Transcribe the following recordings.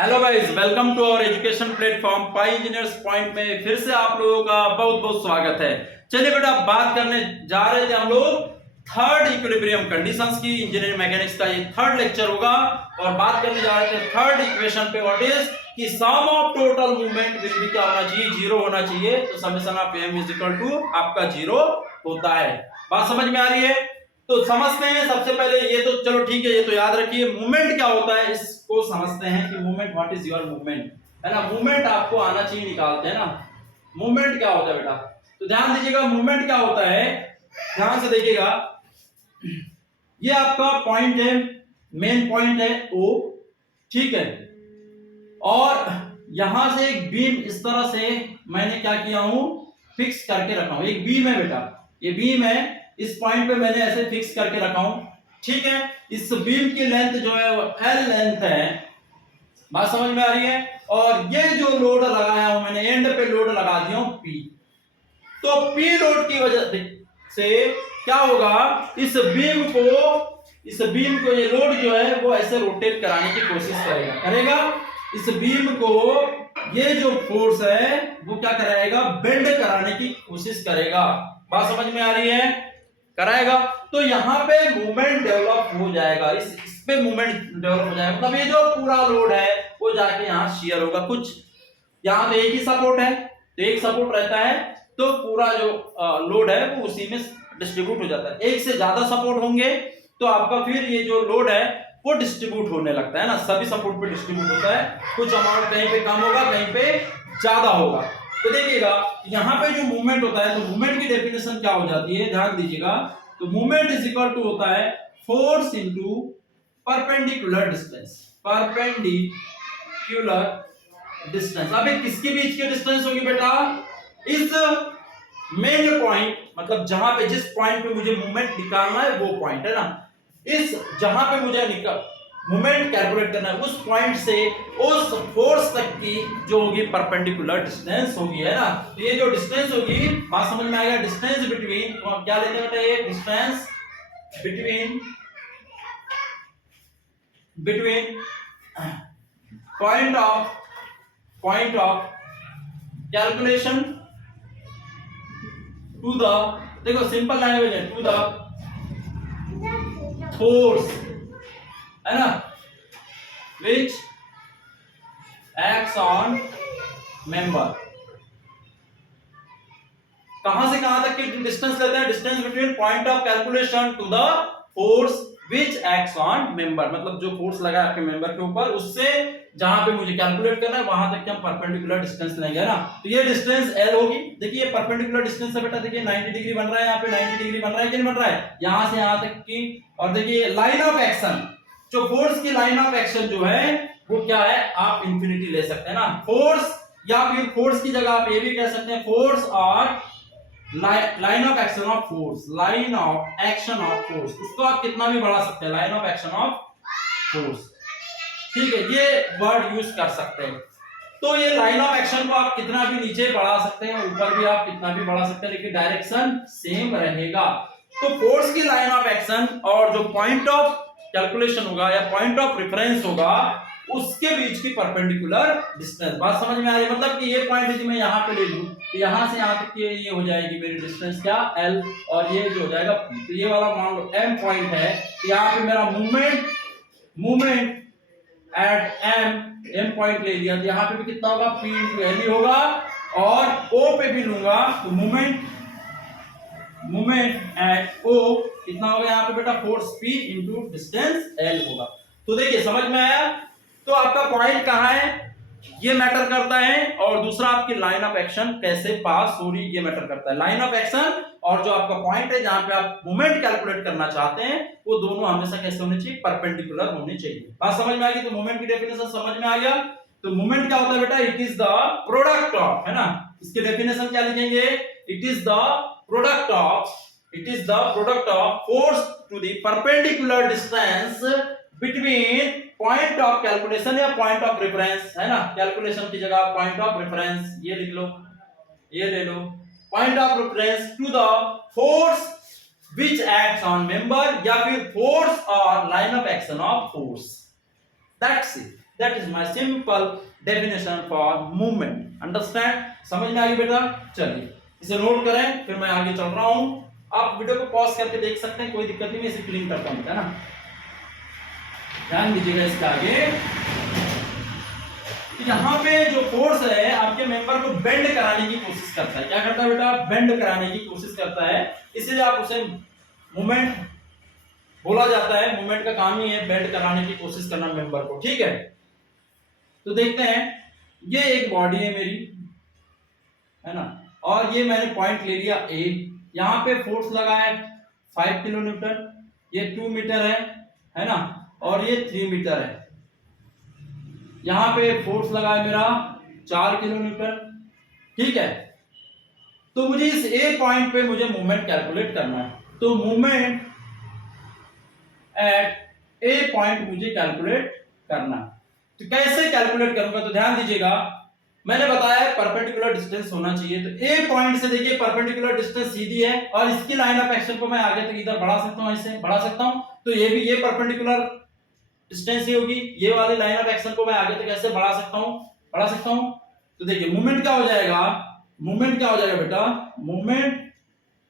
Hello guys, welcome to our education platform pi engineers point में फिर से आप लोगों का बहुत बहुत स्वागत है। चलिए बेटा, बात करने जा रहे थे हम लोग थर्ड इक्विलिब्रियम कंडीशंस की। इंजीनियरिंग मैकेनिक्स का ये थर्ड लेक्चर होगा और बात करने जा रहे थे थर्ड इक्वेशन पे। व्हाट इज कि sum of total movement will be क्या होना चाहिए, जीरो होना चाहिए। तो summation of m is equal to आपका जीरो होता है। बात समझ में आ रही है? तो समझते हैं सबसे पहले ये तो चलो ठीक है, ये तो याद रखिए। मूवमेंट क्या होता है इसको समझते हैं कि movement, what is your movement, है ना। मूवमेंट आपको आना चाहिए, निकालते हैं ना। मूवमेंट क्या होता है बेटा, तो ध्यान दीजिएगा। मूवमेंट क्या होता है, ध्यान से देखिएगा। ये आपका पॉइंट है, मेन पॉइंट है O, ठीक है। और यहां से एक बीम इस तरह से मैंने क्या किया हूं, फिक्स करके रखा हूं। एक बीम है बेटा, ये बीम है, इस पॉइंट पे मैंने ऐसे फिक्स करके रखा हूं, ठीक है। इस बीम की लेंथ जो है वो L लेंथ है। बात समझ में आ रही है? और ये जो लोड लगाया हूं मैंने, एंड पे लोड लगा दिया हूं P। तो P लोड की वजह से क्या होगा, इस बीम को ये लोड जो है वो ऐसे रोटेट कराने की कोशिश करेगा। इस बीम को ये जो फोर्स है वो क्या कराएगा, बेंड कराने की कोशिश करेगा। बात समझ में आ रही है? कराएगा। तो यहाँ पे मूवमेंट डेवलप हो जाएगा, इस पे मूवमेंट डेवलप हो जाएगा। मतलब ये जो पूरा लोड है वो जाके यहाँ शेयर होगा। कुछ यहाँ पे एक ही सपोर्ट है, तो एक सपोर्ट रहता है, तो पूरा जो लोड है वो उसी में डिस्ट्रीब्यूट हो जाता है। एक से ज्यादा सपोर्ट होंगे तो आपका फिर ये जो लोड है वो डिस्ट्रीब्यूट होने लगता है ना, सभी सपोर्ट पे डिस्ट्रीब्यूट होता है। कुछ अमाउंट कहीं पे कम होगा, कहीं पे ज्यादा होगा। तो देखिएगा यहाँ पे जो मूवमेंट होता है, तो मूवमेंट की डेफिनेशन क्या हो जाती है, ध्यान दीजिएगा। तो मूवमेंट इज इक्वल टू होता है force into perpendicular distance. Perpendicular distance, अबे किसके बीच की डिस्टेंस होगी बेटा, इस मेन पॉइंट, मतलब जहां पे जिस पॉइंट पे मुझे मूवमेंट निकालना है वो पॉइंट है ना, इस जहां पे मुझे मूवमेंट कैलकुलेट करना है उस पॉइंट से उस फोर्स तक की जो होगी परपेंडिकुलर डिस्टेंस होगी, है ना। तो ये जो डिस्टेंस होगी, बात समझ में आएगा। डिस्टेंस बिटवीन, तो हम क्या लेते हैं बेटा, ये distance between point of calculation to the, देखो सिंपल लैंग्वेज है, टू द फोर्स, है ना, which acts on member। कहां से कहां तक की डिस्टेंस लेते हैं, distance between point of calculation to the force which acts on member, मतलब जो फोर्स लगा आपके मेंबर के ऊपर, उससे जहां पे मुझे कैलकुलेट करना है वहां तक के हम परपेंडिकुलर डिस्टेंस लेंगे ना। तो ये डिस्टेंस L होगी। देखिए ये परपेंडिकुलर डिस्टेंस है बेटा, देखिए 90 डिग्री बन रहा है, यहाँ पे 90 डिग्री बन रहा है कि नहीं बन रहा है, यहां से यहां तक की। और देखिए लाइन ऑफ एक्शन, जो फोर्स की लाइन ऑफ एक्शन जो है वो क्या है, आप इंफिनिटी ले सकते हैं ना। फोर्स, या फिर फोर्स की जगह आप ये भी कह सकते हैं फोर्स और line of action of force, line of action of force, उसको आप कितना भी बढ़ा सकते हैं, line of action of force, ठीक है, ये वर्ड यूज कर सकते हैं। तो ये लाइन ऑफ एक्शन को आप कितना भी नीचे बढ़ा सकते हैं, ऊपर भी आप कितना भी बढ़ा सकते हैं, लेकिन डायरेक्शन सेम रहेगा। तो फोर्स की लाइन ऑफ एक्शन और जो पॉइंट ऑफ कैलकुलेशन होगा या पॉइंट ऑफ रेफरेंस होगा उसके बीच की परपेंडिकुलर डिस्टेंस। बात समझ में आ रही है? मतलब कि ये पॉइंट यदि मैं यहाँ पे ले लूं तो यहाँ से यहाँ तक ये हो जाएगी मेरी डिस्टेंस क्या, L, और ये जो हो जाएगा P। तो ये वाला मान लो M पॉइंट है, तो यहाँ पे मेरा मूवमेंट एट M पॉइंट ले लिया, तो यहाँ पे भी कितना होगा, P इंटू L ही होगा। और O पे भी लूंगा तो मूवमेंट एट O कितना होगा यहाँ पे बेटा, force P into distance L होगा। तो देखिए समझ में आया? तो आपका पॉइंट कहाँ है ये मैटर करता है, और दूसरा आपकी लाइन ऑफ एक्शन कैसे पास हो रही ये मैटर करता है। लाइन ऑफ एक्शन और जो आपका पॉइंट है जहां पे आप मूवमेंट कैलकुलेट करना चाहते हैं वो दोनों हमेशा कैसे होने चाहिए, परपेंडिकुलर होने चाहिए। बात समझ में आ गई? तो मूवमेंट की डेफिनेशन समझ में आ गया। तो मूवमेंट क्या होता है बेटा, it is the product of, है ना, इसकी डेफिनेशन क्या लिखेंगे, it is the product of force to the perpendicular distance between point of calculation या पॉइंट ऑफ रेफरेंस, है ना। कैलकुलेशन की जगह पॉइंट ऑफ रेफरेंस ये लिख लो, ये ले लो, point of reference to the force which acts on member, या फिर फोर्स और line of action of force. That's it. That is my simple definition for movement. Understand? समझ में आ गई बेटा? चलिए इसे नोट करें, फिर मैं आगे चल रहा हूं। आप वीडियो को पॉज करके देख सकते हैं, कोई दिक्कत नहीं, मैं इसे क्लीन करता हूं, है ना। ध्यान दीजिएगा इसके आगे। यहाँ पे जो फोर्स है आपके मेंबर को बेंड कराने की कोशिश करता है। क्या करता है बेटा? बेंड कराने की कोशिश करता है, इसलिए आप उसे मूवमेंट बोला जाता है। मूवमेंट का काम ही है बेंड कराने की कोशिश करना मेंबर को, ठीक है। तो देखते हैं, ये एक बॉडी है मेरी, है ना, और ये मैंने पॉइंट ले लिया ए। यहाँ पे फोर्स लगा है 5 किलो न्यूटन, ये 2 मीटर है ना, और ये 3 मीटर है। यहाँ पे फोर्स लगा है मेरा 4 किलो न्यूटन, ठीक है। तो मुझे इस ए पॉइंट पे मुझे मूवमेंट कैलकुलेट करना है। तो मूवमेंट एट ए पॉइंट मुझे कैलकुलेट करना है। तो कैसे कैलकुलेट करूंगा? तो ध्यान दीजिएगा, मैंने बताया परपेंडिकुलर डिस्टेंस होना चाहिए। तो ए पॉइंट से देखिए परपेंडिकुलर डिस्टेंस सीधी है, और इसकी लाइन ऑफ एक्शन को मैं आगे तक इधर बढ़ा सकता हूं, ऐसे बढ़ा सकता हूं। तो ये भी, ये परपेंडिकुलर डिस्टेंस ही होगी, ये वाली लाइन ऑफ एक्शन को मैं आगे तक ऐसे बढ़ा सकता हूं। तो देखिए मूवमेंट क्या हो जाएगा? मूवमेंट क्या हो जाएगा बेटा? Movement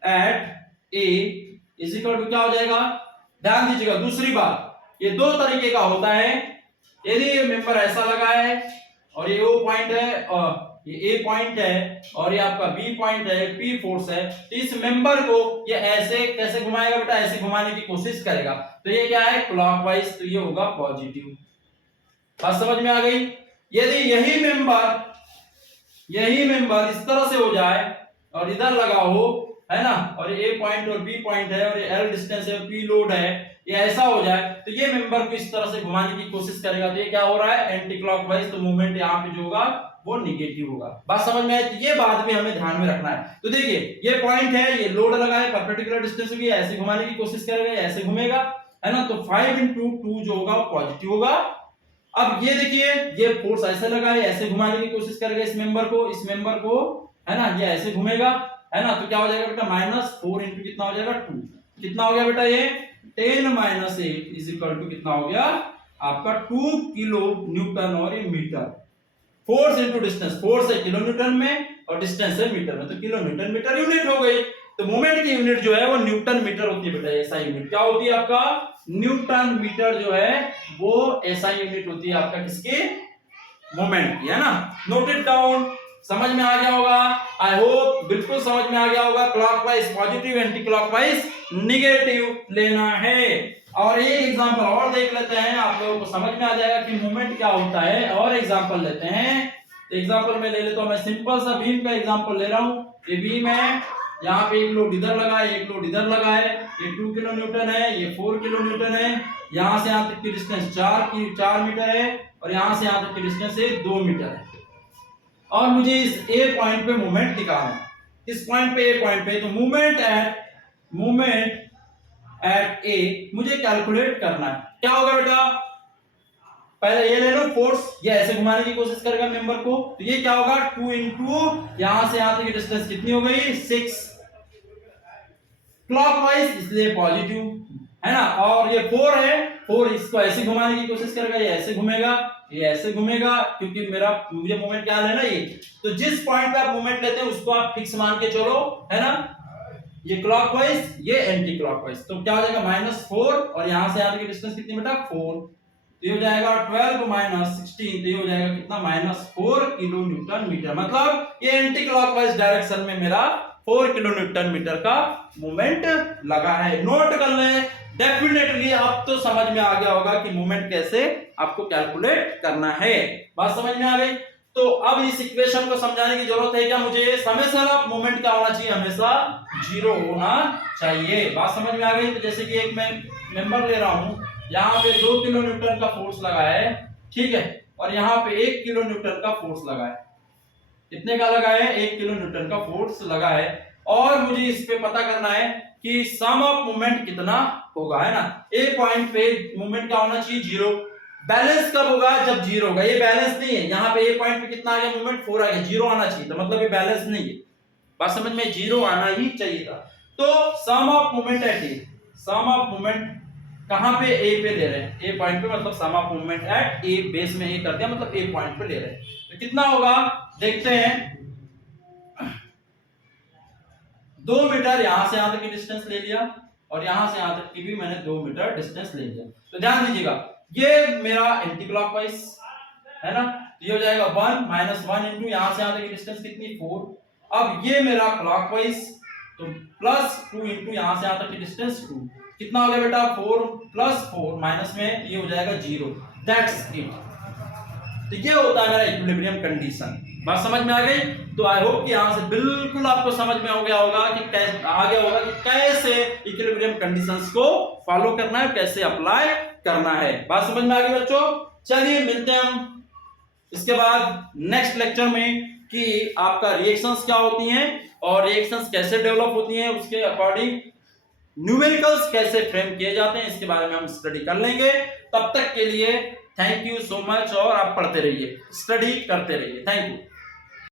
at A is equal to क्या हो जाएगा? ध्यान दीजिएगा, दूसरी बात, ये दो तरीके का होता है। यदि ये मेंबर ऐसा लगा है और ये ओ पॉइंट है और ये ए पॉइंट है और ये आपका बी पॉइंट है, पी फोर्स है, तो इस मेंबर को ये ऐसे कैसे घुमाएगा बेटा? ऐसे घुमाने की कोशिश करेगा। तो ये क्या है? क्लॉकवाइज, तो ये होगा पॉजिटिव। बात समझ में आ गई? यदि यही मेंबर इस तरह से हो जाए और इधर लगा हो, है ना, और ए पॉइंट और बी पॉइंट है और ये एल डिस्टेंस है और पी लोड है, ये ऐसा हो जाए, तो ये मेंबर को इस तरह से घुमाने की कोशिश करेगा। तो ये क्या हो रहा है? Anti clockwise. तो मूवमेंट यहाँ पे जो होगा वो निगेटिव होगा। बात समझ में आई? तो ये बात भी हमें ध्यान में रखना है। तो देखिए ये पॉइंट है, ये लोड लगा है, परपेंडिकुलर डिस्टेंस होगी, ऐसे घुमाने की कोशिश करेगा, ऐसे घूमेगा, है ना। तो 5 into 2 जो होगा पॉजिटिव होगा। अब ये देखिए, ये फोर्स ऐसे लगा है, ऐसे घुमाने की कोशिश करेगा इस मेंबर को, है ना, ये ऐसे घूमेगा, है ना। तो क्या हो जाएगा बेटा? -4 into कितना हो जाएगा? 2। कितना हो गया बेटा? ये 10 - 8 इज इक्वल टू कितना हो गया आपका? 2 किलो न्यूटन। और ये metre, force into distance, force है किलो न्यूटन में और डिस्टेंस है मीटर में, तो किलो न्यूटन मीटर यूनिट हो गई। तो मोमेंट की यूनिट जो है वो न्यूटन मीटर होती है बेटा। ऐसा यूनिट क्या होती है आपका? न्यूटन मीटर जो है वो ऐसा यूनिट होती है आपका, किसके? मोमेंट की, है ना। Note it down. समझ में आ गया होगा, आई होप बिल्कुल समझ में आ गया होगा। Clockwise positive, anti clockwise negative लेना है। और एक एग्जांपल और देख लेते हैं, आप लोगों को समझ में आ जाएगा कि मूवमेंट क्या होता है। और एग्जांपल लेते हैं। एग्जांपल में ले लेता हूं, मैं सिंपल सा बीम का एग्जांपल ले रहा हूं। ये बीम है, यहाँ पे एक लोड इधर लगा है, एक लोड इधर लगा है। ये 2 किलो न्यूटन है, ये 4 किलो न्यूटन है। यहाँ से यहाँ तक की डिस्टेंस 4 मीटर है और यहाँ से यहाँ तक की डिस्टेंस 2 मीटर है। और मुझे इस ए पॉइंट पे मूवमेंट निकालना है, इस पॉइंट पे, ए पॉइंट पे। तो मूवमेंट एट ए मुझे कैलकुलेट करना है। क्या होगा बेटा? पहले ये ले लो फोर्स, ये ऐसे घुमाने की कोशिश करेगा मेंबर को, तो ये क्या होगा? 2 into यहां से यहां तक की डिस्टेंस कितनी हो गई? 6 क्लॉकवाइज, इसलिए पॉजिटिव, है ना। और ये 4 है, 4 इसको ऐसे घुमाने की कोशिश करेगा, ये ऐसे घूमेगा, ये ऐसे घूमेगा, क्योंकि मुझे मोमेंट क्या लेना है? ये। तो जिस पॉइंट पे आप मोमेंट लेते हैं उसको आप फिक्स मान के चलो, है ना। ये क्लॉकवाइज, ये एंटी क्लॉकवाइज। तो क्या हो जाएगा? -4 और यहां से यहां तक की डिस्टेंस कितनी बेटा? 4। तो ये हो जाएगा 12 - 16, तो ये हो जाएगा कितना? -4 किलो न्यूटन मीटर। मतलब ये एंटी क्लॉकवाइज डायरेक्शन में मेरा 4 किलो न्यूटन मीटर का मूवमेंट लगा है। नोट कर लें। डेफिनेटली आप तो समझ में आ गया होगा कि मूवमेंट कैसे आपको कैलकुलेट करना है। बात समझ में आ गई? तो अब इस इक्वेशन को समझाने की जरूरत है क्या मुझे? समेशन ऑफ मूवमेंट क्या होना चाहिए? हमेशा 0 होना चाहिए। बात समझ में आ गई? तो जैसे कि एक मैं मेंबर ले रहा हूं, यहाँ पे 2 किलो न्यूटन का फोर्स लगा है, ठीक है, और यहाँ पे 1 किलो न्यूटन का फोर्स लगा है। कितने का लगा है? 1 किलो न्यूटन का फोर्स लगा है। और मुझे इस पे पता करना है कि सम ऑफ मूवमेंट कितना होगा, है ना। ए पॉइंट पे मूवमेंट क्या होना चाहिए? 0। बैलेंस कब होगा? जब 0 होगा। ये बैलेंस नहीं है, यहाँ पे ए पॉइंट पे कितना आ गया मूवमेंट? 4 आ गया, 0 आना चाहिए था, मतलब ये बैलेंस नहीं है। बात समझ में? 0 आना ही चाहिए था। तो sum of movement at A, sum of movement कहां पे ए पे ले रहे हैं, ए पॉइंट पे, मतलब sum of movement at A, base में ए कर दिया मतलब ए पॉइंट पे ले रहे हैं। तो कितना होगा देखते हैं। 2 मीटर यहां से यहां तक की डिस्टेंस ले लिया और यहां से यहां तक की भी मैंने 2 मीटर डिस्टेंस ले लिया। तो ध्यान दीजिएगा ये मेरा एंटी क्लॉकवाइज है ना, तो ये हो जाएगा 1 माइनस 1 इंटू यहां से यहां तक की डिस्टेंस कितनी 4। अब ये मेरा क्लॉकवाइज, तो प्लस 2 इंटू यहां से यहां तक की डिस्टेंस 2, कितना हो गया बेटा 4 प्लस 4 माइनस में ये हो जाएगा 0। That's it. तो ये होता है मेरा इक्विलिब्रियम कंडीशन। बात समझ में आ गई? तो आई होप कि यहां से बिल्कुल आपको समझ में हो गया होगा कि कैसे आ गया होगा कि कैसे इक्विलिब्रियम कंडीशंस को फॉलो करना है, कैसे अप्लाई करना है। बात समझ में आ गई बच्चों? चलिए मिलते हैं हम इसके बाद नेक्स्ट लेक्चर में कि आपका रिएक्शंस क्या होती हैं और रिएक्शंस कैसे डेवलप होती हैं, उसके अकॉर्डिंग न्यूमेरिकल्स कैसे फ्रेम किए जाते हैं, इसके बारे में हम स्टडी कर लेंगे। तब तक के लिए थैंक यू सो मच, और आप पढ़ते रहिए, स्टडी करते रहिए। Thank you.